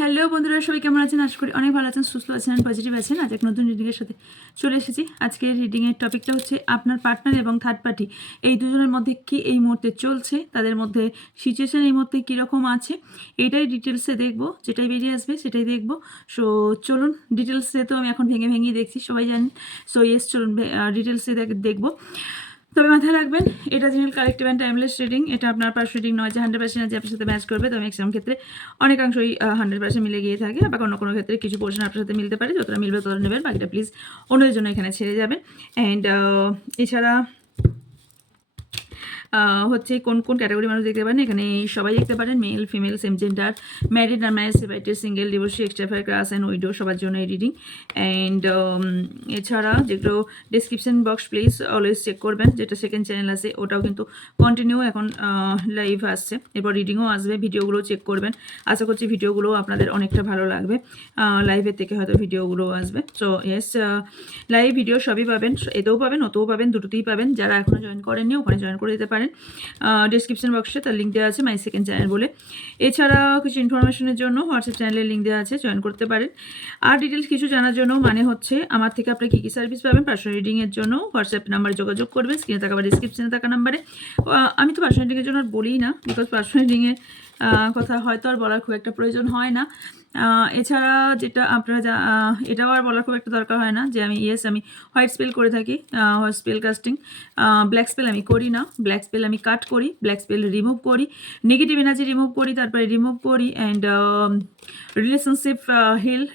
Hello বন্ধুরা, সবাই কেমন আছেন? আশা করি অনেক ভালো আছেন, সুস্থ আছেন, পজিটিভ আছেন। আজ এক নতুন রিডিংয়ের সাথে চলে এসেছি। আজকের রিডিংয়ের টপিকটা হচ্ছে আপনার পার্টনার এবং থার্ড পার্টি এই দুজনের মধ্যে কি এই মুহূর্তে চলছে, তাদের মধ্যে সিচুয়েশান এই মুহূর্তে কীরকম আছে, এইটাই ডিটেলসে দেখবো। যেটাই বেরিয়ে আসবে সেটাই দেখবো। সো চলুন, ডিটেলসে তো আমি এখন ভেঙে ভেঙেই দেখছি, সবাই জানেন। সো ইয়েস, চলুন ডিটেলসে দেখবো। তবে মাথায় রাখবেন, এটা general collective and timeless reading. এটা আপনার পার্স রিডিং নয় যে 100% যে আপনার সাথে ম্যাচ করবে। তবে ম্যাক্সিমাম ক্ষেত্রে অনেকাংশই 100% মিলে গিয়ে থাকে। আবার কোনো কোনো ক্ষেত্রে কিছু পোর্শন আপনার সাথে মিলতে পারে। যতটা মিলবে ততটা নেবেন, বাকিটা প্লিজ অন্যদের জন্য এখানে ছেড়ে যাবেন। অ্যান্ড এছাড়া হচ্ছে কোন কোন ক্যাটাগরি মানুষ দেখতে পারেন, এখানে সবাই দেখতে পারেন, male female same gender, married আর ম্যারিড, সেপারেটেড, সিঙ্গেল, ডিভোর্সি, এক্সট্রাফায়ার, ক্লাস অ্যান্ড উইডো, সবার জন্য এই রিডিং। অ্যান্ড এছাড়া যেগুলো description box please always check করবেন। যেটা সেকেন্ড চ্যানেল আছে ওটাও কিন্তু কন্টিনিউ এখন লাইভ আসছে, এরপর রিডিংও আসবে, ভিডিওগুলো চেক করবেন। আশা করছি ভিডিওগুলো আপনাদের অনেকটা ভালো লাগবে, লাইভের থেকে হয়তো ভিডিওগুলোও আসবে। সো ইয়েস, লাইভ ভিডিও সবই পাবেন, এতেও পাবেন ওতেও পাবেন, দুটোতেই পাবেন। যারা এখনও জয়েন করেননি ওখানে জয়েন করে দিতে পারেন। ডিসক্রিপশন বক্সে তার লিঙ্ক দেওয়া আছে, মাই সেকেন্ড চ্যানেল বলে। এছাড়া কিছু ইনফরমেশনের জন্য হোয়াটসঅ্যাপ চ্যানেলের লিঙ্ক দেওয়া আছে, জয়েন করতে পারেন। আর ডিটেলস কিছু জানার জন্য, মানে হচ্ছে আমার থেকে আপনি কী কী সার্ভিস পাবেন পার্সোনাল রিডিংয়ের জন্য, হোয়াটসঅ্যাপ নাম্বারে যোগাযোগ করবেন, স্ক্রিনে থাকা বা ডিসক্রিপশনে থাকা নাম্বারে। আমি তো পার্সোনাল রিডিংয়ের জন্য আর বলি না, বিকজ পার্সোনাল রিডিংয়ের কথা হয়তো আর বলার খুব একটা প্রয়োজন হয় না। এছাড়া যেটা আপনারা এটাও আর বলার খুব একটা দরকার হয় না যে আমি হোয়াইট স্পেল করে থাকি, white spell casting. Black spell আমি করি না, ব্ল্যাক স্পেল আমি কাট করি, ব্ল্যাক স্পেল রিমুভ করি, নেগেটিভ এনার্জি রিমুভ করি, তারপরে রিমুভ করি। অ্যান্ড রিলেশনশিপ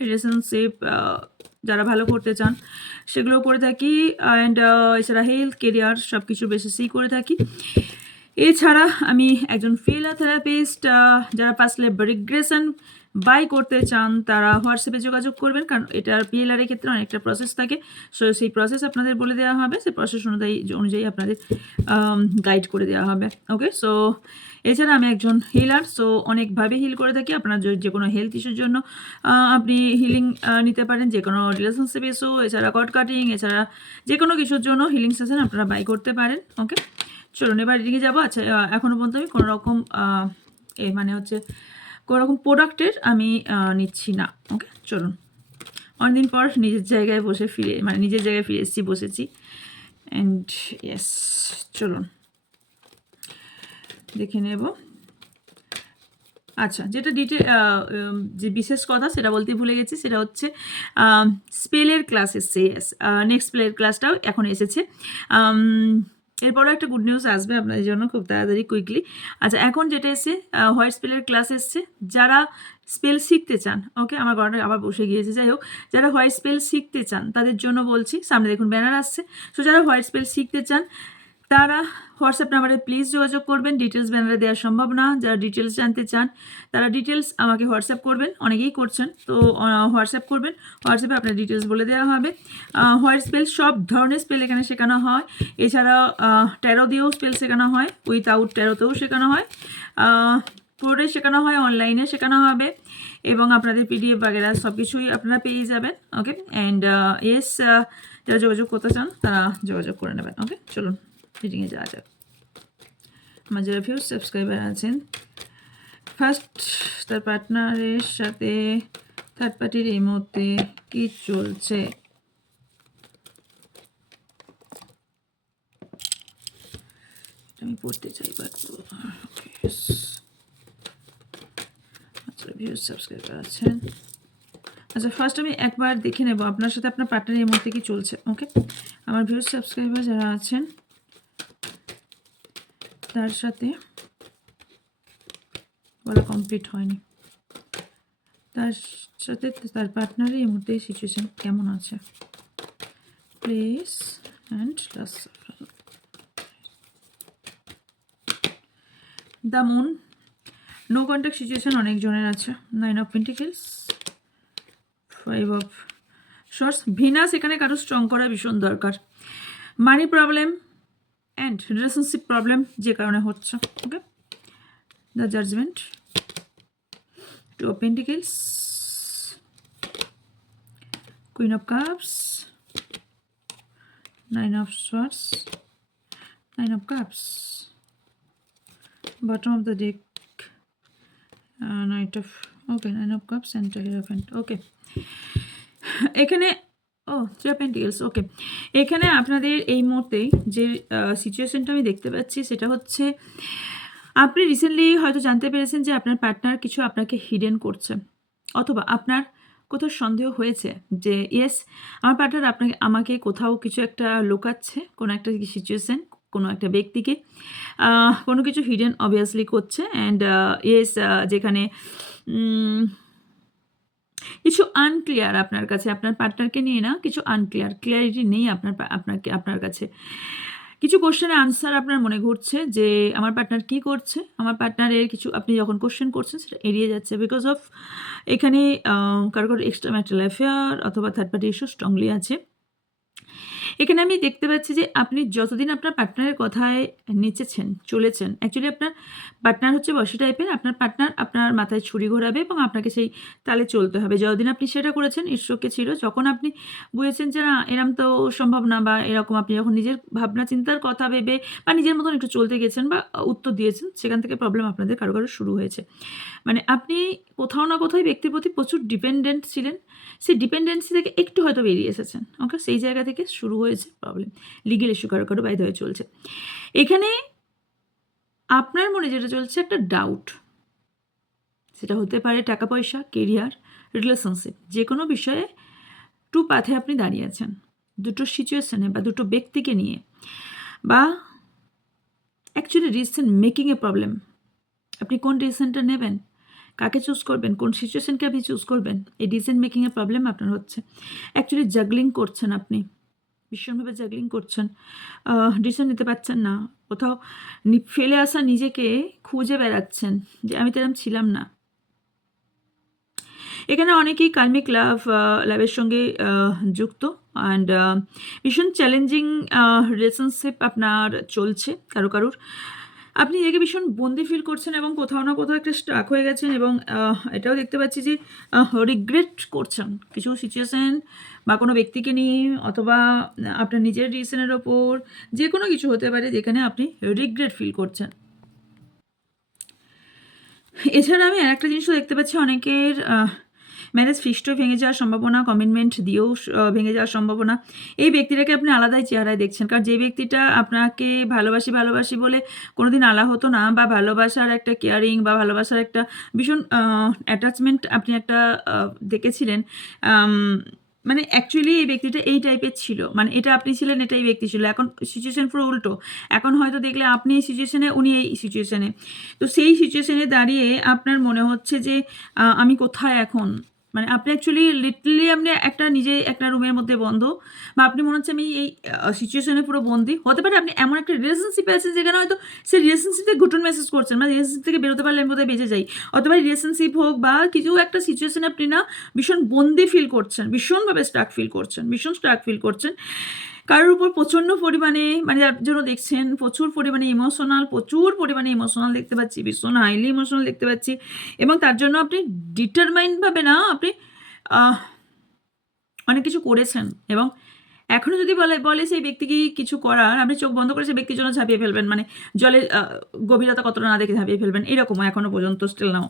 রিলেশনশিপ যারা ভালো করতে চান সেগুলো করে থাকি। অ্যান্ড এছাড়া হেলথ, কেরিয়ার সব কিছু বেসিসেই করে থাকি। এছাড়া আমি একজন ফিলার থেরাপিস্ট। যারা পাস্ট লাইফ রিগ্রেশন বাই করতে চান তারা হোয়াটসঅ্যাপে যোগাযোগ করবেন, কারণ এটার পিএলআরের ক্ষেত্রে অনেকটা প্রসেস থাকে। সো সেই প্রসেস আপনাদের বলে দেওয়া হবে, সেই প্রসেস অনুযায়ী আপনাদের গাইড করে দেওয়া হবে। ওকে, সো এছাড়া আমি একজন হিলার, সো অনেকভাবে হিল করে থাকি। আপনার যে কোনো হেলথ ইস্যুর জন্য আপনি হিলিং নিতে পারেন, যে কোনো রিলেশনশিপ ইস্যু, এছাড়া কট কাটিং, এছাড়া যে কোনো কিছুর জন্য হিলিং সেশন আপনারা বাই করতে পারেন। ওকে, চলুন এবার এদিকে যাবো। আচ্ছা, এখনও পর্যন্ত আমি কোনো রকম মানে হচ্ছে কোনো রকম প্রোডাক্টের আমি নিচ্ছি না। ওকে, চলুন। অনেকদিন পর নিজের জায়গায় নিজের জায়গায় ফিরে এসেছি, বসেছি। অ্যান্ড ইয়েস, চলুন দেখে নেব। আচ্ছা, যেটা যে বিশেষ কথা সেটা বলতে ভুলে গেছি, সেটা হচ্ছে স্পেলের ক্লাস এসছে। ইয়েস, নেক্সট স্পেলের ক্লাসটাও এখন এসেছে। এরপরও একটা গুড নিউজ আসবে আপনাদের জন্য খুব তাড়াতাড়ি, কুইকলি। আচ্ছা, এখন যেটা এসছে হোয়াইট স্পেলের ক্লাস এসছে। যারা স্পেল শিখতে চান, ওকে, আমার গলাটা আবার বসে গিয়েছে, যাই হোক, যারা হোয়াইট স্পেল শিখতে চান তাদের জন্য বলছি। সামনে দেখুন ব্যানার আসছে। সো যারা হোয়াইট স্পেল শিখতে চান তারা হোয়াটসঅ্যাপ নাম্বারে প্লিজ যোগাযোগ করবেন। ডিটেলস ব্যানারে দেওয়া সম্ভব না। যারা ডিটেলস জানতে চান তারা ডিটেলস আমাকে হোয়াটসঅ্যাপ করবেন, অনেকেই করছেন, তো হোয়াটসঅ্যাপ করবেন। হোয়াটসঅ্যাপে আপনার ডিটেলস বলে দেওয়া হবে। হোয়াইট স্পেল সব ধরনের স্পেল এখানে শেখানো হয়। এছাড়া ট্যারো দিয়েও স্পেল শেখানো হয়, উইথআউট ট্যারোতেও শেখানো হয়, পুরোটাই শেখানো হয়, অনলাইনে শেখানো হবে, এবং আপনাদের পিডিএফ বাগেরা সব কিছুই আপনারা পেয়ে যাবেন। ওকে, অ্যান্ড ইয়েস, যারা যোগাযোগ করতে চান তারা যোগাযোগ করে নেবেন। ওকে, চলুন রিডিংয়ে যাওয়া যাক। আমার যারা ভিউজ সাবস্ক্রাইবার আছেন, ফার্স্ট তার পার্টনারের সাথে থার্ড পার্টির এই মুহূর্তে কী চলছে, আমি পড়তে চাই, বাট আচ্ছা ভিউজ সাবস্ক্রাইবার আছেন। আচ্ছা, ফার্স্ট আমি একবার দেখে নেব আপনার সাথে আপনার পার্টনারের এই মুহূর্তে কী চলছে। ওকে, আমার ভিউজ সাবস্ক্রাইবার যারা আছেন তার সাথে বলা কমপ্লিট হয়নি, তার সাথে তার পার্টনারের এই মুহূর্তে সিচুয়েশান কেমন আছে, please. And the moon, no contact situation অনেকজনের আছে। 9 of pentacles, 5 of swords, Venus এখানে কারো স্ট্রং করা ভীষণ দরকার। Money problem and relationship problem যে কারণে হচ্ছে। Okay, the judgement, 2 of pentacles, queen of cups, 9 of swords, 9 of cups, bottom of the deck, knight of okay, 9 of cups and hierophant. Okay, এখানে three of pentacles. ওকে, এখানে আপনাদের এই মুহূর্তে যে সিচুয়েশনটা আমি দেখতে পাচ্ছি সেটা হচ্ছে আপনি রিসেন্টলি হয়তো জানতে পেরেছেন যে আপনার পার্টনার কিছু আপনাকে হিডেন করছে, অথবা আপনার কোথাও সন্দেহ হয়েছে যে ইয়েস আমার পার্টনার আমাকে কোথাও কিছু একটা লুকাচ্ছে, কোনো একটা সিচুয়েশন, কোনো একটা ব্যক্তিকে কোনো কিছু হিডেন অবভিয়াসলি করছে। অ্যান্ড ইয়েস, যেখানে কিছু আনক্লিয়ার আপনার কাছে, আপনার পার্টনারকে নিয়ে না কিছু ক্লিয়ারিটি নেই আপনার কাছে। কিছু কোশ্চেনের আনসার আপনার মনে ঘুরছে যে আমার পার্টনার কী করছে, আমার পার্টনারের কিছু আপনি যখন কোশ্চেন করছেন সেটা এড়িয়ে যাচ্ছে বিকজ অফ এখানে কারো এক্সট্রা ম্যারিটাল অ্যাফেয়ার অথবা থার্ড পার্টি ইস্যু স্ট্রংলি আছে। এখানে আমি দেখতে পাচ্ছি যে আপনি যতদিন আপনার পার্টনারের কথায় নেচেছেন, চলেছেন, অ্যাকচুয়ালি আপনার পার্টনার হচ্ছে বসে টাইপের, আপনার পার্টনার আপনার মাথায় ছুরি ঘোরাবে এবং আপনাকে সেই তালে চলতে হবে। যতদিন আপনি সেটা করেছেন ঈশ্বরকে ছিল, যখন আপনি বুঝেছেন যে না এরম তো সম্ভব না, বা এরকম আপনি যখন নিজের ভাবনা চিন্তার কথা ভেবে বা নিজের মতন একটু চলতে গেছেন বা উত্তর দিয়েছেন, সেখান থেকে প্রবলেম আপনাদের কারো শুরু হয়েছে। মানে আপনি কোথাও না কোথাও ব্যক্তির প্রতি প্রচুর ডিপেন্ডেন্ট ছিলেন, সেই ডিপেন্ডেন্সি থেকে একটু হয়তো বেরিয়ে এসেছেন। ওকে, সেই জায়গা থেকে শুরু হয়েছে প্রবলেম, লিগেল ইস্যু কারো বাইরে হয়ে চলছে। এখানে আপনার মনে যেটা চলছে একটা ডাউট, সেটা হতে পারে টাকা পয়সা, কেরিয়ার, রিলেশনশিপ, যে কোনো বিষয়ে টু পাথে আপনি দাঁড়িয়ে আছেন, দুটো সিচুয়েশনে বা দুটো ব্যক্তিকে নিয়ে, বা অ্যাকচুয়ালি ডিসিশন মেকিংয়ে প্রবলেম। আপনি কোন ডিসিশনটা নেবেন, কাকে চুজ করবেন, কোন সিচুয়েশনকে আপনি চুজ করবেন, এই ডিসিশন মেকিংয়ে প্রবলেম আপনার হচ্ছে। অ্যাকচুয়ালি জাগলিং করছেন, আপনি ভীষণভাবে জাগলিং করছেন, ডিসিশন নিতে পারছেন না, কোথাও ফেলে আসা নিজেকে খুঁজে বেড়াচ্ছেন যে আমি তো এরকম ছিলাম না। এখানে অনেকেই কার্মিক লাভের সঙ্গে যুক্ত, অ্যান্ড ভীষণ চ্যালেঞ্জিং রিলেশনশিপ আপনার চলছে কারোর। আপনি নিজেকে ভীষণ বন্দি ফিল করছেন এবং কোথাও না কোথাও একটা স্টাক হয়ে গেছেন, এবং এটাও দেখতে পাচ্ছি যে রিগ্রেট করছেন কিছু সিচুয়েশন বা কোনো ব্যক্তিকে নিয়ে, অথবা আপনার নিজের ডিসিশনের ওপর, যে কোনো কিছু হতে পারে যেখানে আপনি রিগ্রেট ফিল করছেন। এছাড়া আমি আরেকটা জিনিসও দেখতে পাচ্ছি, অনেকের ম্যারেজ ফিক্সডও ভেঙে যাওয়ার সম্ভাবনা, কমিটমেন্ট দিয়েও ভেঙে যাওয়ার সম্ভাবনা। এই ব্যক্তিটাকে আপনি আলাদাই চেহারায় দেখছেন, কারণ যে ব্যক্তিটা আপনাকে ভালোবাসি বলে কোনোদিন আলা হতো না, বা ভালোবাসার একটা কেয়ারিং বা ভালোবাসার একটা ভীষণ অ্যাটাচমেন্ট আপনি একটা দেখেছিলেন, মানে অ্যাকচুয়ালি এই ব্যক্তিটা এই টাইপের ছিল, মানে এটা আপনি ছিলেন, এটা এই ব্যক্তি ছিল। এখন সিচুয়েশন পুরো উল্টো, এখন হয়তো দেখলে আপনি এই সিচুয়েশনে, উনি এই সিচুয়েশনে। তো সেই সিচুয়েশনে দাঁড়িয়ে আপনার মনে হচ্ছে যে আমি কোথায় এখন, মানে আপনি অ্যাকচুয়ালি লিটারলি আপনি নিজে একটা রুমের মধ্যে বন্ধ, বা আপনি মনে হচ্ছে আমি এই সিচুয়েশনে পুরো বন্দি। হতে পারে আপনি এমন একটা রিলেশনশিপে আছেন যেখানে হয়তো সেই রিলেশনশিপ থেকে ঘুটন মেসেজ করছেন, মানে রিলেশনশিপ থেকে বেরোতে পারলে আমি বোধহয় বেঁচে যাই, অথবা রিলেশনশিপ হোক বা কিছু একটা সিচুয়েশনে আপনি না ভীষণ বন্দি ফিল করছেন, ভীষণভাবে স্টাক ফিল করছেন। কারোর উপর প্রচণ্ড পরিমাণে, মানে যার জন্য দেখছেন প্রচুর পরিমাণে ইমোশনাল দেখতে পাচ্ছি, ভীষণ হাইলি ইমোশনাল দেখতে পাচ্ছি, এবং তার জন্য আপনি ডিটারমাইন্ডভাবে না আপনি অনেক কিছু করেছেন, এবং এখনও যদি বলে সেই ব্যক্তিকে কিছু করার, আপনি চোখ বন্ধ করে সেই ব্যক্তির জন্য ঝাঁপিয়ে ফেলবেন, মানে জলের গভীরতা কতটা না দেখে ঝাঁপিয়ে ফেলবেন, এরকমও এখনও পর্যন্ত স্টিল নাও।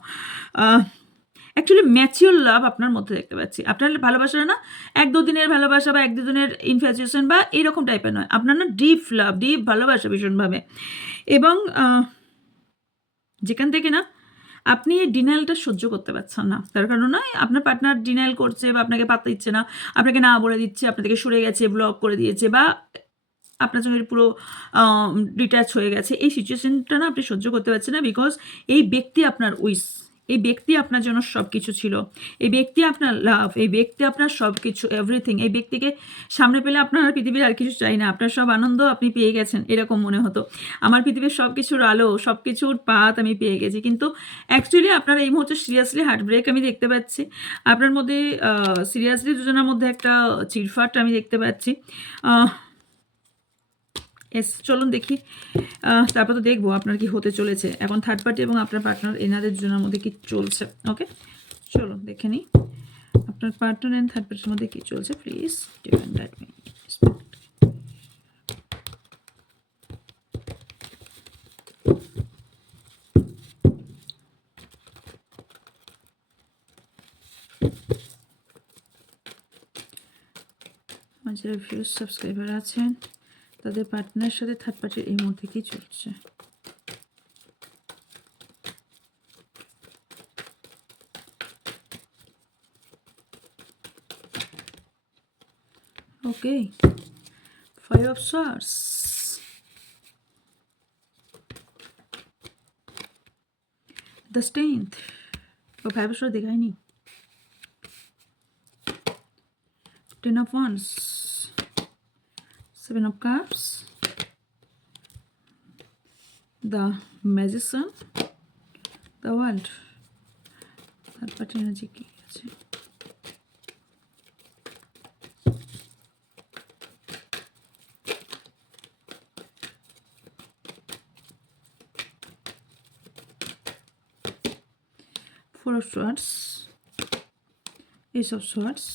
অ্যাকচুয়ালি ম্যাচিওর লাভ আপনার মধ্যে দেখতে পাচ্ছি। আপনার ভালোবাসাটা না 1-2 দিনের ভালোবাসা বা 1-2 দিনের ইনফ্যাচুয়েশন বা এরকম টাইপের নয়, আপনার না ডিপ লাভ, ডিপ ভালোবাসা ভীষণভাবে, এবং যেখান থেকে না আপনি এই ডিনায়ালটা সহ্য করতে পারছেন না, তার কারণ নয় আপনার পার্টনার ডিনায়াল করছে বা আপনাকে পাত্তা দিচ্ছে না, আপনাকে না বলে দিচ্ছে, আপনার থেকে সরে গেছে, ব্লক করে দিয়েছে, বা আপনার সঙ্গে পুরো ডিট্যাচ হয়ে গেছে। এই সিচুয়েশনটা না আপনি সহ্য করতে পারছেন না, বিকজ এই ব্যক্তি আপনার উইশ, এই ব্যক্তি আপনার জন্য সব কিছু ছিল, এই ব্যক্তি আপনার লাভ, এই ব্যক্তি আপনার সব কিছু এভরিথিং। এই ব্যক্তিকে সামনে পেলে আপনার আর পৃথিবীর আর কিছু চাই না, আপনার সব আনন্দ আপনি পেয়ে গেছেন, এরকম মনে হতো। আমার পৃথিবীর সব কিছুর আলো, সব কিছুর পাত আমি পেয়ে গেছি, কিন্তু অ্যাকচুয়ালি আপনার এই মুহূর্তে সিরিয়াসলি হার্ট ব্রেক আমি দেখতে পাচ্ছি। আপনার মধ্যে সিরিয়াসলি দুজনের মধ্যে একটা চিরফাট আমি দেখতে পাচ্ছি। এস, চলুন দেখি, তারপর তো দেখবো আপনার কি হতে চলেছে। এখন থার্ড পার্টি এবং আপনার পার্টনার এনাদের দুজনের মধ্যে কি চলছে। ওকে, চলুন দেখে নিই আপনার পার্টনার অ্যান্ড থার্ড পার্টির মধ্যে কি চলছে। Please divine guide me. আমার যারা ভিউজ সাবস্ক্রাইবার আছেন তাদের পার্টনারের সাথে থার্ড পার্টির এই মুহূর্তে কি চলছে? ওকে, 5 of Swords, the Strength, O 5 of Swords দেখায়নি, 10 of Wands, 7 of Cups, the Magician, the World, third party energy কি আছে? Four of Swords, Ace of Swords,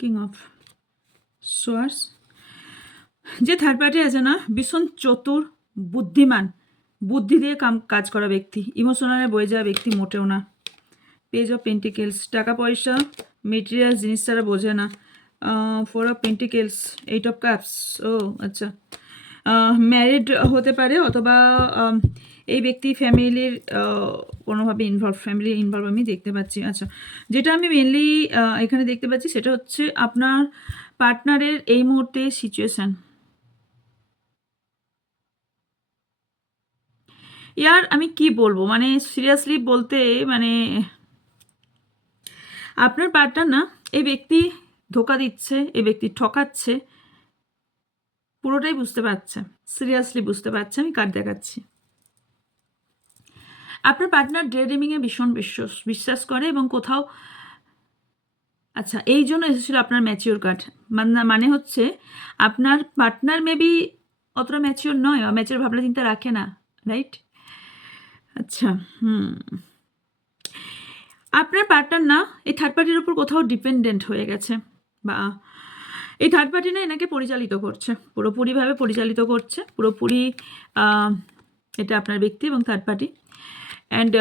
King of Swords. যে থার্ড পার্টি আছে না, ভীষণ চতুর, বুদ্ধিমান, বুদ্ধি দিয়ে কাজ করা ব্যক্তি, ইমোশনালে বয়ে যাওয়া ব্যক্তি মোটেও না। পেজ অফ পেন্টিকেলস, টাকা পয়সা মেটেরিয়াল জিনিস তারা বোঝে না। 4 অফ পেন্টিকেলস, 8 অফ কাপস, ও আচ্ছা, ম্যারিড হতে পারে অথবা এই ব্যক্তি ফ্যামিলির কোনোভাবে ফ্যামিলি ইনভলভ আমি দেখতে পাচ্ছি। আচ্ছা, যেটা আমি মেনলি এখানে দেখতে পাচ্ছি সেটা হচ্ছে আপনার পার্টনারের এই মুহূর্তে সিচুয়েশান। ইয়ার আমি কি বলবো, মানে সিরিয়াসলি বলতে, মানে আপনার পার্টনার না, এই ব্যক্তি ধোকা দিচ্ছে, এই ব্যক্তি ঠকাচ্ছে, পুরোটাই বুঝতে পারছে, সিরিয়াসলি বুঝতে পারছে। আমি কার্ড দেখাচ্ছি। আপনার পার্টনার ডে ড্রিমিংয়ে ভীষণ বিশ্বাস করে এবং কোথাও, আচ্ছা এই জন্য এসেছিল আপনার ম্যাচিওর কার্ড, মানে হচ্ছে আপনার পার্টনার মেবি অতটা ম্যাচিওর নয়, ম্যাচিওর ভাবনা চিন্তা রাখে না, রাইট? আচ্ছা, আপনার পার্টনার না এই থার্ড পার্টির উপর কোথাও ডিপেন্ডেন্ট হয়ে গেছে, বা এই থার্ড পার্টি না এনাকে পরিচালিত করছে, পুরোপুরিভাবে পরিচালিত করছে, পুরোপুরি এটা আপনার ব্যক্তি এবং থার্ড পার্টি। অ্যান্ড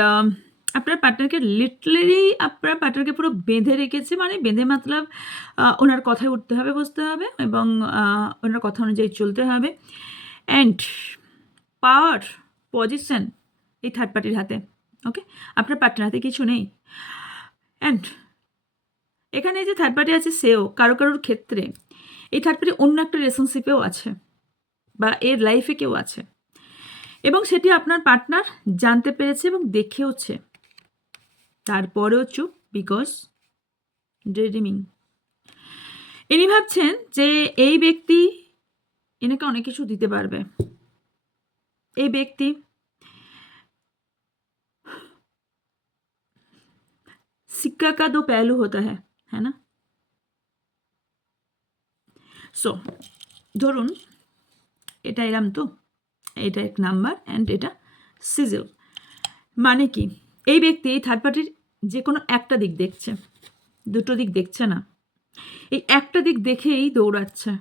আপনার পার্টনারকে লিটারেলি আপনার পার্টনারকে পুরো বেঁধে রেখেছে, মানে বেঁধে মতলব ওনার কথায় উঠতে হবে, বসতে হবে এবং ওনার কথা অনুযায়ী চলতে হবে। অ্যান্ড পাওয়ার পজিশন এই থার্ড পার্টির হাতে, ওকে? আপনার পার্টনার হাতে কিছু নেই। অ্যান্ড এখানে যে থার্ড পার্টি আছে সেও কারোর ক্ষেত্রে এই থার্ড পার্টি অন্য একটা রিলেশনশিপেও আছে বা এর লাইফে কেউ আছে এবং সেটি আপনার পার্টনার জানতে পেরেছে এবং দেখেওছে, তারপরেও চুপ, বিকজ ড্রিমিং। ইনি ভাবছেন যে এই ব্যক্তি এনাকে অনেক কিছু দিতে পারবে। এই ব্যক্তি सिक्का का दो पहलू होता है ना? সো ধরুন এটা এরাম, তো এটা এক নাম্বার অ্যান্ড এটা সিজল। মানে কি, এই ব্যক্তি এই থার্ড পার্টির যে কোনো একটা দিক দেখছে, দুটো দিক দেখছে না, এই একটা দিক দেখেই দৌড়াচ্ছে।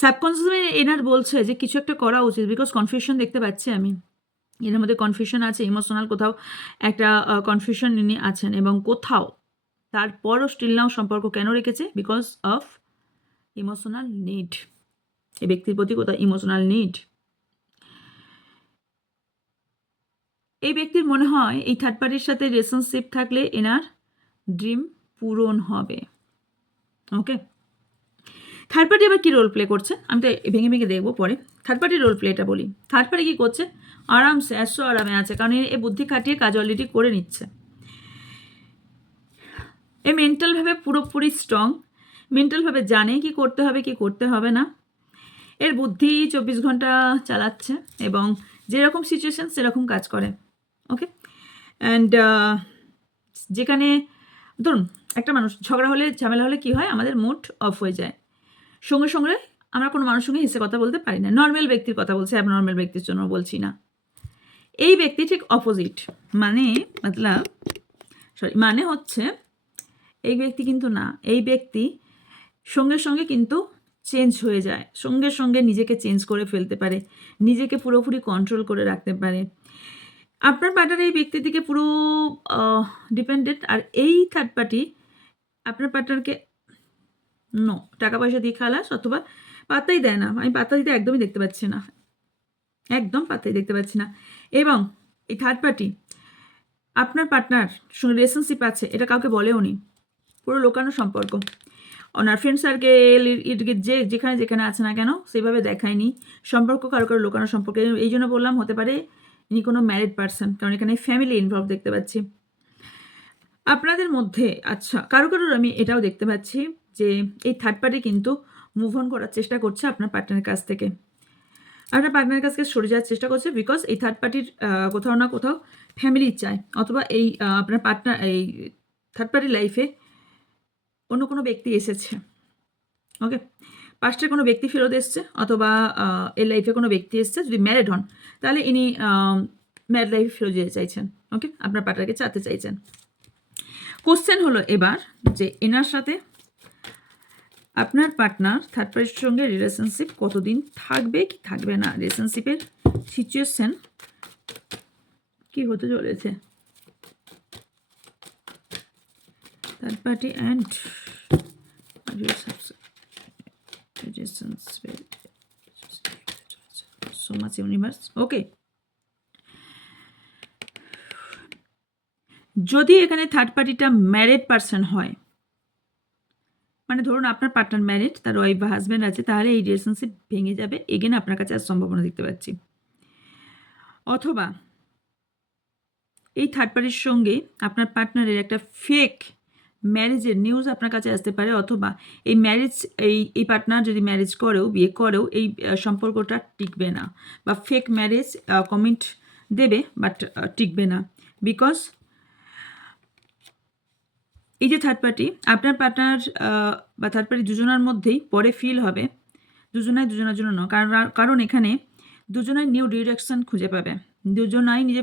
সাবকনসিয়াসলি এনার বলছে যে কিছু একটা করা উচিত, বিকজ কনফিউশন দেখতে পাচ্ছি আমি, এর মধ্যে কনফিউশন আছে, ইমোশনাল কোথাও একটা কনফিউশন ইনি আছেন এবং কোথাও তারপরও স্টিল নাও সম্পর্ক কেন রেখেছে? Because of emotional need. এই ব্যক্তির প্রতি কোথাও ইমোশনাল নিড। এই ব্যক্তির মনে হয় এই থার্ড পার্টির সাথে রিলেশনশিপ থাকলে এনার ড্রিম পূরণ হবে, ওকে? থার্ড পার্টি আবার কী রোল প্লে করছে আমি তো ভেঙে ভেঙে দেখবো পরে। থার্ড পার্টির রোল প্লেটা বলি। থার্ড পার্টি কী করছে? আরামসে একশো আরামে আছে, কারণ এ বুদ্ধি খাটিয়ে কাজ অলরেডি করে নিচ্ছে। এ মেন্টালভাবে পুরোপুরি স্ট্রং, মেন্টালভাবে জানে কি করতে হবে কি করতে হবে না। এর বুদ্ধি 24 ঘন্টা চালাচ্ছে এবং যেরকম সিচুয়েশান সেরকম কাজ করে, ওকে? অ্যান্ড যেখানে ধরুন একটা মানুষ ঝগড়া হলে, ঝামেলা হলে কী হয়, আমাদের মুড অফ হয়ে যায়, সঙ্গে সঙ্গে আমরা কোনো মানুষের সঙ্গে হেসে কথা বলতে পারি না। নর্মাল ব্যক্তির কথা বলছি, অ্যাবনর্মাল ব্যক্তির জন্য বলছি না। এই ব্যক্তি ঠিক অপোজিট, মানে হচ্ছে এই ব্যক্তি কিন্তু না, এই ব্যক্তি সঙ্গে সঙ্গে কিন্তু চেঞ্জ হয়ে যায়, সঙ্গে সঙ্গে নিজেকে চেঞ্জ করে ফেলতে পারে, নিজেকে পুরোপুরি কন্ট্রোল করে রাখতে পারে। আপনার পার্টনার এই ব্যক্তির দিকে পুরো ডিপেন্ডেন্ট। আর এই থার্ড পার্টি আপনার পার্টনারকে নো টাকা পয়সা দিয়ে খালাস অথবা পাত্তাই দেয় না। আমি পাত্তা দিতে একদমই দেখতে পাচ্ছি না, একদম পাত্তাই দেখতে পাচ্ছি না। এবং এই থার্ড পার্টি আপনার পার্টনার সঙ্গে রিলেশনশিপ আছে এটা কাউকে বলেও নি, পুরো লোকানো সম্পর্ক। ওনার ফ্রেন্ড সার্কেল যে যেখানে যেখানে আছে না কেন সেইভাবে দেখায়নি সম্পর্ক, কারো কারো লোকানো সম্পর্ক। এই জন্য বললাম হতে পারে ইনি কোনো ম্যারিড পার্সন, কারণ এখানে ফ্যামিলি ইনভলভ দেখতে পাচ্ছি আপনাদের মধ্যে। আচ্ছা, কারো কারোর আমি এটাও দেখতে পাচ্ছি যে এই থার্ড পার্টি কিন্তু মুভ অন করার চেষ্টা করছে আপনার পার্টনারের কাছ থেকে, আপনার পার্টনারের কাছে সরে যাওয়ার চেষ্টা করছে, বিকজ এই থার্ড পার্টির কোথাও না কোথাও ফ্যামিলি চায়, অথবা এই আপনার পার্টনার এই থার্ড পার্টির লাইফে অন্য কোনো ব্যক্তি এসেছে। ওকে, পাস্টের কোনো ব্যক্তি ফেরত এসছে, অথবা এর লাইফে কোনো ব্যক্তি এসছে। যদি ম্যারিড হন তাহলে ইনি ম্যারিড লাইফে ফেরত যেতে চাইছেন। ওকে, আপনার পার্টনারকে চাতে চাইছেন। কোশ্চেন হলো এবার যে এনার সাথে আপনার পার্টনার থার্ড পার্টির সঙ্গে রিলেশনশিপ কতদিন থাকবে কি থাকবে না, রিলেশনশিপের সিচুয়েশন কি হতে চলেছে। Third party and so much universe. ওকে, যদি এখানে থার্ড পার্টিটা ম্যারিড পার্সন হয়, মানে ধরুন আপনার পার্টনার ম্যারিড, তার ওয়াইফ বা হাজব্যান্ড আছে, তাহলে এই রিলেশনশিপ ভেঙে যাবে, এগেন আপনার কাছে আর সম্ভাবনা দেখতে পাচ্ছি। অথবা এই থার্ড পার্টির সঙ্গে আপনার পার্টনারের একটা ফেক ম্যারেজের নিউজ আপনার কাছে আসতে পারে, অথবা এই ম্যারেজ এই পার্টনার যদি ম্যারেজ করেও বিয়ে করেও এই সম্পর্কটা টিকবে না, বা ফেক ম্যারেজ কমেন্ট দেবে বাট টিকবে না। বিকজ এই যে থার্ড পার্টি আপনার পার্টনার বা থার্ড পার্টি দুজনের মধ্যেই পরে ফিল হবে, দুজনের জন্য নয়, কারণ এখানে দুজনের নিউ ডিরেকশন খুঁজে পাবে, দুজনাই নিজে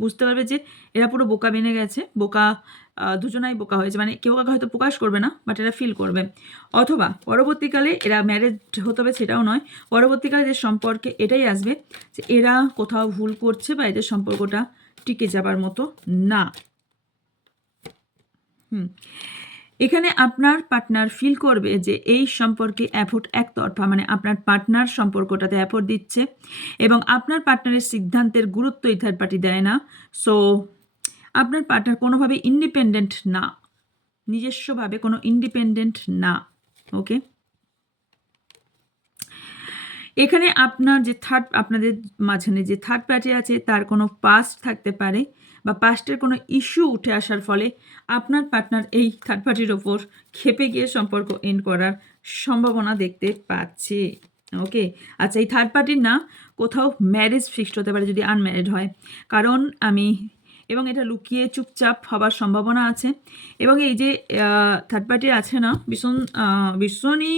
বুঝতে পারবে যে এরা পুরো বোকা বেনে গেছে, দুজনাই বোকা হয়েছে, মানে কেউ কাউকে হয়তো প্রকাশ করবে না বাট এরা ফিল করবে। অথবা পরবর্তীকালে এরা ম্যারেজ হতে হবে সেটাও নয়, পরবর্তীকালে যে সম্পর্কে এটাই আসবে যে এরা কোথাও ভুল করছে বা এদের সম্পর্কটা টিকে যাবার মতো না। এখানে আপনার পার্টনার ফিল করবে যে এই সম্পর্কে এফোর্ট একতরফা, মানে আপনার পার্টনার সম্পর্কটাতে এফোর্ট দিচ্ছে এবং আপনার পার্টনারের সিদ্ধান্তের গুরুত্ব এই থার্ড পার্টি দেয় না। সো আপনার পার্টনার কোনোভাবে ইন্ডিপেন্ডেন্ট না, নিজস্বভাবে কোনো ইন্ডিপেন্ডেন্ট না। ওকে, এখানে আপনাদের মাঝখানে যে থার্ড পার্টি আছে তার কোনো পাস্ট থাকতে পারে, বা পাস্টের কোনো ইস্যু উঠে আসার ফলে আপনার পার্টনার এই থার্ড পার্টির ওপর ক্ষেপে গিয়ে সম্পর্ক এন্ড করার সম্ভাবনা দেখতে পাচ্ছি। ওকে, আচ্ছা, এই থার্ড পার্টির না কোথাও ম্যারেজ ফিক্সড হতে পারে যদি আনম্যারিড হয়, কারণ এবং এটা লুকিয়ে চুপচাপ হবার সম্ভাবনা আছে। এবং এই যে থার্ড পার্টি আছে না, ভীষণই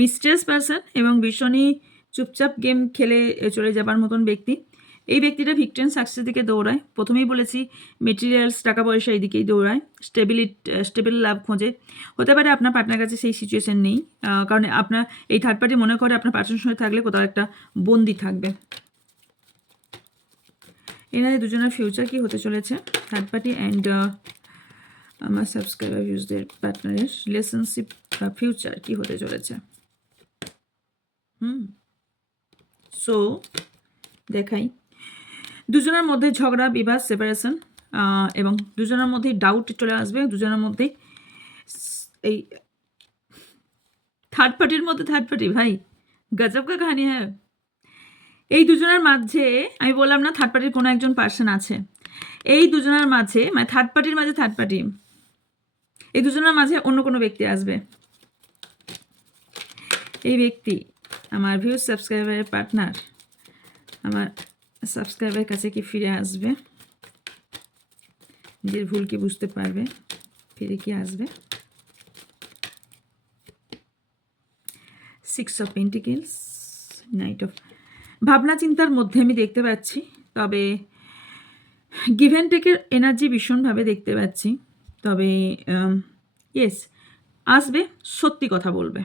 মিস্ট্রেস পার্সন এবং ভীষণই চুপচাপ গেম খেলে চলে যাবার মতন ব্যক্তি। এই ব্যক্তিটা ভিক্টিম সাকসেসের দিকে দৌড়ায়, প্রথমেই বলেছি মেটেরিয়ালস টাকা পয়সা এই দিকেই দৌড়ায়, স্টেবল লাভ খোঁজে। হতে পারে আপনার পার্টনার কাছে সেই সিচুয়েশন নেই, কারণ আপনার এই থার্ড পার্টি মনে করে আপনার পার্টনার সঙ্গে থাকলে কোথাও একটা বন্দি থাকবে। এনাদের দুজনের ফিউচার কি হতে চলেছে, থার্ড পার্টি অ্যান্ড আমার সাবস্ক্রাইবার ভিউজদের পার্টনারের রিলেশনশিপ বা ফিউচার কি হতে চলেছে। সো দেখাই, দুজনের মধ্যে ঝগড়া, বিবাদ, সেপারেশন, এবং দুজনের মধ্যেই ডাউট চলে আসবে, দুজনের মধ্যেই এই থার্ড পার্টির মধ্যে থার্ড পার্টি ভাই গজব কা কাহিনী হ্যাঁ। এই দুজনের মাঝে আমি বললাম না থার্ড পার্টির কোনো একজন পার্সন আছে, এই দুজনের মাঝে মানে থার্ড পার্টির মাঝে থার্ড পার্টি, এই দুজনের মাঝে অন্য কোনো ব্যক্তি আসবে। এই ব্যক্তি আমার ভিউজ সাবস্ক্রাইবারের পার্টনার আমার সাবস্ক্রাইবারের কাছে কি ফিরে আসবে, নিজের ভুল কি বুঝতে পারবে, ফিরে কি আসবে। 6 অফ পেন্টিকেলস, নাইট অফ, ভাবনা চিন্তার মধ্যে আমি দেখতে পাচ্ছি, তবে গিভ অ্যান্ড টেকের এনার্জি ভীষণভাবে দেখতে পাচ্ছি। তবে ইয়েস, আসবে, সত্যি কথা বলবে,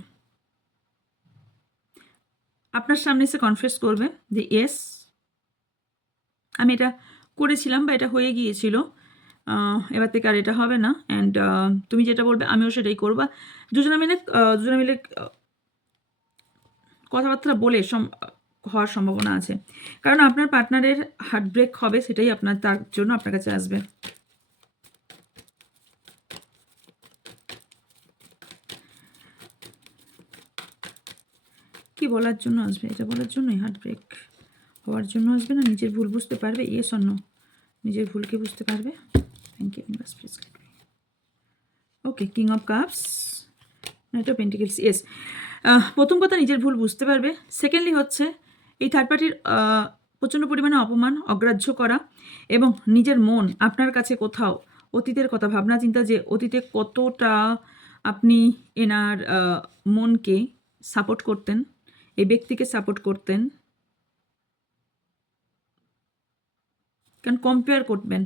আপনার সামনে এসে কনফেস করবে যে ইয়েস আমি এটা করেছিলাম বা এটা হয়ে গিয়েছিল, এবার থেকে আর এটা হবে না। অ্যান্ড তুমি যেটা বলবে আমিও সেটাই করবো। দুজনে মিলে কথাবার্তা বলে হওয়ার সম্ভাবনা আছে, কারণ আপনার পার্টনারের হার্ট ব্রেক হবে, সেটাই তার জন্য আপনার কাছে আসবে। কি বলার জন্য আসবে? এটা বলার জন্যই হার্ট ব্রেক হওয়ার জন্য আসবে, না নিজের ভুল বুঝতে পারবে? Yes or no? নিজের ভুলকে বুঝতে পারবে। Thank you universe, please. Okay, king of cups, knight of pentacles. Yes, প্রথম কথা নিজের ভুল বুঝতে পারবে। সেকেন্ডলি হচ্ছে এই থার্ড পার্টির প্রচণ্ড পরিমাণে অপমান, অগ্রাহ্য করা, এবং নিজের মন আপনার কাছে কোথাও অতীতের কথা ভাবনা চিন্তা, যে অতীতে কতটা আপনি এনার মনকে সাপোর্ট করতেন, এই ব্যক্তিকে সাপোর্ট করতেন, কারণ কম্পেয়ার করবেন,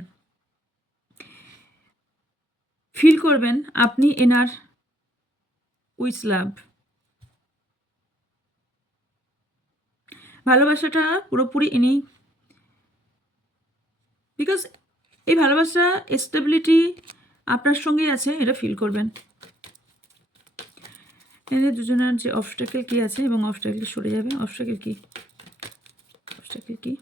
ফিল করবেন আপনি এনার উইথ লাভ। ভালোবাসাটা পুরোপুরি ইনি, বিকজ এই ভালোবাসা স্টেবিলিটি আপনার সঙ্গেই আছে, এটা ফিল করবেন। এদের দুজনের যে অবস্ট্যাকেল কি আছে এবং অবস্ট্যাকেল সরে যাবে। অবস্ট্যাকেল কি? অবস্ট্যাকেল কি?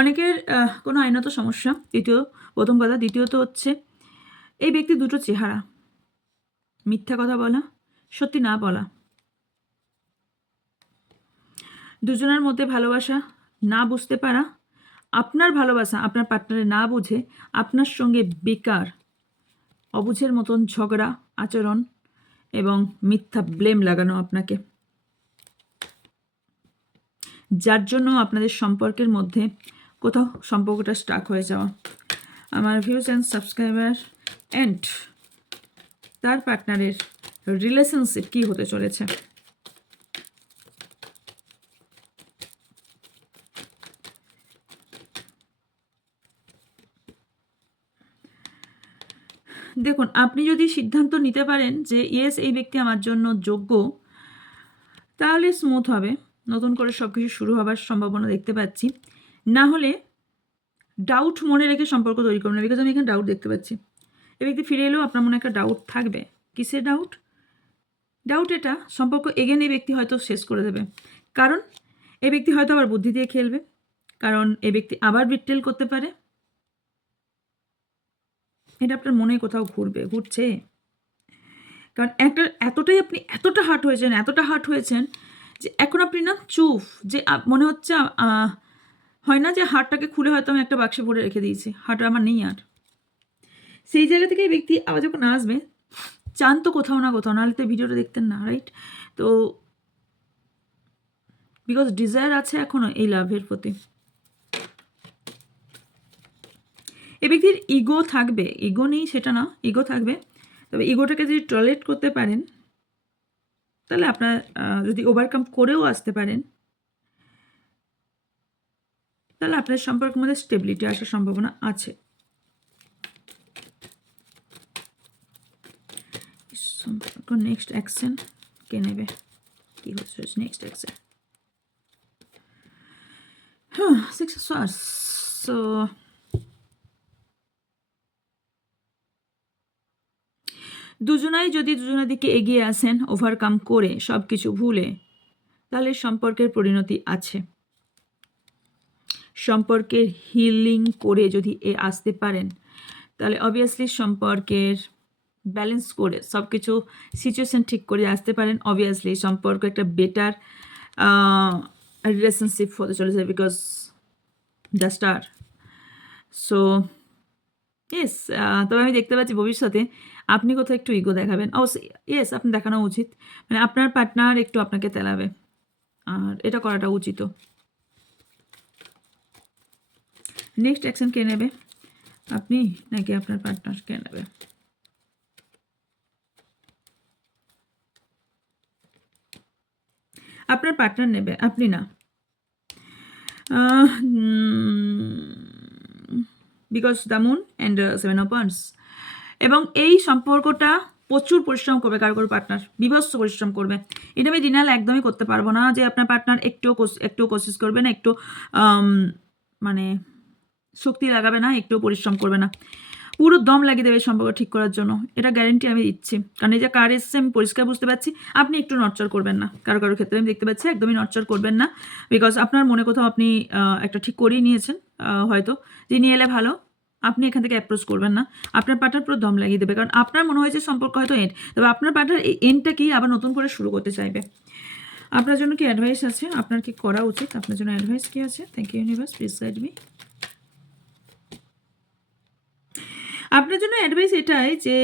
অনেকের কোনো আইনত সমস্যা, প্রথম কথা। দ্বিতীয়ত হচ্ছে এই ব্যক্তি দুটো চেহারা, মিথ্যা কথা বলা, সত্যি না বলা। দুজনের মধ্যে ভালোবাসা না বুঝতে পারা, আপনার ভালোবাসা আপনার পার্টনারে না বুঝে আপনার সঙ্গে বেকার অবুঝের মতন ঝগড়া আচরণ এবং মিথ্যা ব্লেম লাগানো আপনাকে, যার জন্য আপনাদের সম্পর্কের মধ্যে কোথাও সম্পর্কটা স্টাক হয়ে যাওয়া। আমার ভিউজ অ্যান্ড সাবস্ক্রাইবার অ্যান্ড তার পার্টনারের রিলেশনশিপ কী হতে চলেছে? দেখুন, আপনি যদি সিদ্ধান্ত নিতে পারেন যে ইয়েস এই ব্যক্তি আমার জন্য যোগ্য, তাহলে স্মুথ হবে, নতুন করে সব কিছু শুরু হবার সম্ভাবনা দেখতে পাচ্ছি। না হলে ডাউট মনে রেখে সম্পর্ক তৈরি করুন, বিকজ আমি এখানে ডাউট দেখতে পাচ্ছি। এই ব্যক্তি ফিরে এলেও আপনার মনে একটা ডাউট থাকবে। কিসের ডাউট? ডাউট এটা সম্পর্ক এগেন এই ব্যক্তি হয়তো শেষ করে দেবে, কারণ এই ব্যক্তি হয়তো আবার বুদ্ধি দিয়ে খেলবে, কারণ এই ব্যক্তি আবার বিট্রেল করতে পারে। এটা আপনার মনে কোথাও ঘুরছে, কারণ আপনি এতটা হার্ট হয়েছেন যে এখন আপনি না চুপ, যে মনে হচ্ছে হয় না যে হার্টটাকে খুলে হয়তো আমি একটা বাক্সে ভরে রেখে দিয়েছি, হার্ট আমার নেই আর। সেই জায়গা থেকে এই ব্যক্তি আবার যখন আসবে, চান তো কোথাও না কোথাও, নাহলে তো ভিডিওটা দেখতেন না, রাইট? তো বিকজ ডিজায়ার আছে এখনো এই লাভের প্রতি। এই ব্যক্তির ইগো থাকবে, ইগো নেই সেটা না, ইগো থাকবে, তবে ইগোটাকে যদি টলারেট করতে পারেন, তাহলে আপনার যদি ওভারকাম করেও আসতে পারেন, তাহলে আপনার সম্পর্কের মধ্যে স্টেবিলিটি আসার সম্ভাবনা আছে। সম্পর্ক নেক্সট অ্যাকশন কে নেবে? কি হচ্ছে নেক্সট অ্যাকশন? হ্যাঁ, 6 of Swords। সো দুজনাই যদি দুজনের দিকে এগিয়ে আসেন, ওভারকাম করে সব কিছু ভুলে, তাহলে সম্পর্কের পরিণতি আছে। সম্পর্কের হিলিং করে যদি আসতে পারেন, তাহলে অবভিয়াসলি সম্পর্কের ব্যালেন্স করে সব কিছু সিচুয়েশন ঠিক করে আসতে পারেন, অবভিয়াসলি সম্পর্ক একটা বেটার রিলেশনশিপ হতে চলেছে, because the star. So yes, তবে আমি দেখতে পাচ্ছি ভবিষ্যতে আপনি কোথাও একটু ইগো দেখাবেন। অবশ্যই ইয়েস, আপনি দেখানো উচিত, মানে আপনার পার্টনার একটু আপনাকে তেলাবে, আর এটা করাটা উচিত। নেক্সট অ্যাকশন কে নেবে, আপনি নাকি আপনার পার্টনার কে নেবে? আপনার পার্টনার নেবে, আপনি না, because the moon and 7 of Wands। এবং এই সম্পর্কটা প্রচুর পরিশ্রম করবে কারো পার্টনার, বিভৎস পরিশ্রম করবে। এটা আমি ডিনাল একদমই করতে পারবো না যে আপনার পার্টনার একটু কোশিশ করবে না, একটু মানে শক্তি লাগাবে না, একটু পরিশ্রম করবে না, পুরো দম লাগিয়ে দেবে সম্পর্ক ঠিক করার জন্য। এটা গ্যারেন্টি আমি দিচ্ছি, কারণ এই যে কার এসছে আমি পরিষ্কার বুঝতে পারছি। আপনি একটু নর্চার করবেন না, কারো ক্ষেত্রে আমি দেখতে পাচ্ছি একদমই নর্চার করবেন না, বিকজ আপনার মনে কোথাও আপনি একটা ঠিক করেই নিয়েছেন হয়তো যে নিয়ে এলে ভালো। আপনি এখান থেকে অ্যাপ্রোচ করবেন না, আপনার পার্টনার পুরো দম লাগিয়ে দেবে, কারণ আপনার মনে হয়েছে সম্পর্ক হয়তো এন্ড, তবে আপনার পার্টনার এই এন্ডটা কি আবার নতুন করে শুরু করতে চাইবে। আপনার জন্য কি অ্যাডভাইস আছে, আপনার কি করা উচিত, আপনার জন্য অ্যাডভাইস কি আছে? Thank you universe, please guide me. আপনার জন্য অ্যাডভাইস এটাই যে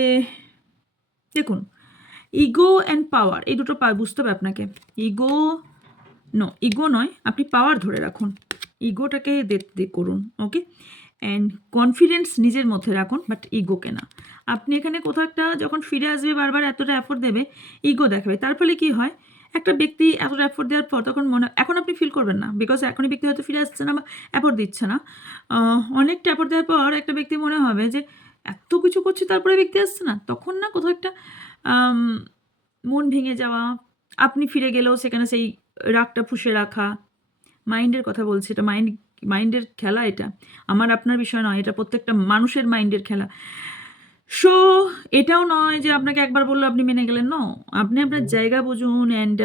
দেখুন, ইগো অ্যান্ড পাওয়ার এই দুটো বুঝতে হবে আপনাকে। ইগো নয়, আপনি পাওয়ার ধরে রাখুন, ইগোটাকে করুন, ওকে। অ্যান্ড কনফিডেন্স নিজের মধ্যে রাখুন, বাট ইগোকে না। আপনি এখানে কোথাও একটা যখন ফিরে আসবে বারবার এতটা এফোর্ট দেবে, ইগো দেখাবে, তার ফলে কী হয়, একটা ব্যক্তি এতটা এফোর্ট দেওয়ার পর তখন এখন আপনি ফিল করবেন না, বিকজ এখনই ব্যক্তি হয়তো ফিরে আসছে না বা এফোর্ট দিচ্ছে না। অনেকটা এফোর্ট দেওয়ার পর একটা ব্যক্তি মনে হবে যে এত কিছু করছি তারপরে ব্যক্তি আসছে না, তখন না কোথাও একটা মন ভেঙে যাওয়া, আপনি ফিরে গেলেও সেখানে সেই রাগটা পুষে রাখা। মাইন্ডের কথা বলছি, এটা মাইন্ডের খেলা, এটা আমার আপনার বিষয় নয়, এটা প্রত্যেকটা মানুষের মাইন্ডের খেলা। সো এটাও নয় যে আপনাকে একবার বললো আপনি মেনে গেলেন, ন, আপনি আপনার জায়গা বুঝুন অ্যান্ড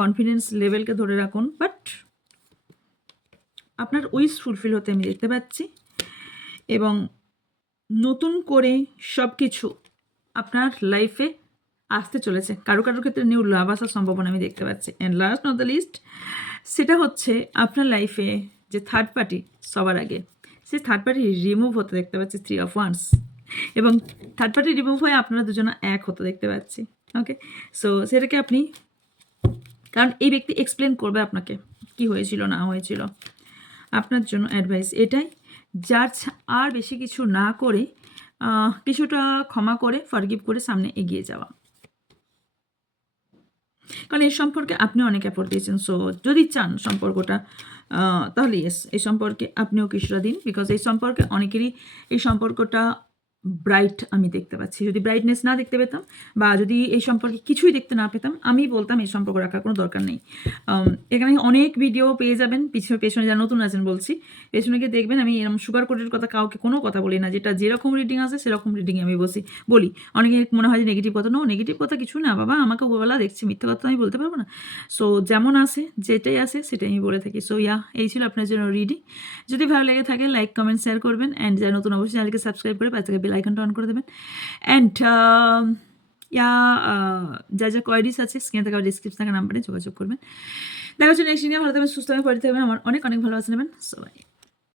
কনফিডেন্স লেভেলকে ধরে রাখুন, বাট আপনার উইশ ফুলফিল হতে আমি দেখতে পাচ্ছি, এবং নতুন করে সব কিছু আপনার লাইফে আসতে চলেছে। কারো ক্ষেত্রে নিউ লাভ আসার সম্ভাবনা আমি দেখতে পাচ্ছি। And last not the least, সেটা হচ্ছে আপনার লাইফে যে থার্ড পার্টি সবার আগে, সেই থার্ড পার্টি রিমুভ হতে দেখতে পাচ্ছি 3 of Wands, এবং থার্ড পার্টি রিমুভ হয়ে আপনারা দুজনে এক হতে দেখতে পাচ্ছি, ওকে। সো সেটাকে আপনি, কারণ এই ব্যক্তি এক্সপ্লেন করবে আপনাকে কি হয়েছিল না হয়েছিল। আপনার জন্য অ্যাডভাইস এটাই, আর বেশি কিছু না করে কিছুটা ক্ষমা করে ফরগিভ করে সামনে এগিয়ে যাওয়া, কারণ এই সম্পর্কে আপনি অনেক এফোর্ট দিয়েছেন। সো যদি চান সম্পর্কটা, তাহলে ইয়েস, এই সম্পর্কে আপনিও কিছুটা দিন, বিকজ এই সম্পর্কে অনেকেরই এই সম্পর্কটা ব্রাইট আমি দেখতে পাচ্ছি। যদি ব্রাইটনেস না দেখতে পেতাম বা যদি এই সম্পর্কে কিছুই দেখতে না পেতাম, আমি বলতাম এই সম্পর্ক রাখার কোনো দরকার নেই। এখানে অনেক ভিডিও পেয়ে যাবেন, পেছনে যারা নতুন আছেন বলছি, পেছনে গিয়ে দেখবেন আমি এরকম সুগার কোটের কথা কাউকে কোনো কথা বলি না, যেটা যেরকম রিডিং আছে সেরকম রিডিং আমি বলি। অনেকে মনে হয় যে নেগেটিভ কথা, নেগেটিভ কথা কিছু না বাবা, আমাকে উপরবেলা দেখছি, মিথ্যা কথা আমি বলতে পারবো না। সো যেমন আসে যেটাই আসে সেটাই আমি বলে থাকি। সো এই ছিল আপনার জন্য রিডিং। যদি ভালো লেগে থাকে লাইক কমেন্ট শেয়ার করবেন, অ্যান্ড যারা নতুন অবশ্যই চ্যানেলকে সাবস্ক্রাইব করে পাশে বেল আইকনটা অন করে দেবেন। অ্যান্ড যা কোয়ারিজ আছে স্ক্রিনে থাকা ডিসক্রিপশন থাকা নাম্বারে যোগাযোগ করবেন। দেখা হচ্ছে নেক্সট দিনে, ভালো থাকবেন, সুস্থ হয়ে পড়ে থাকবেন, আমার অনেক ভালোবাসা নেবেন সবাই।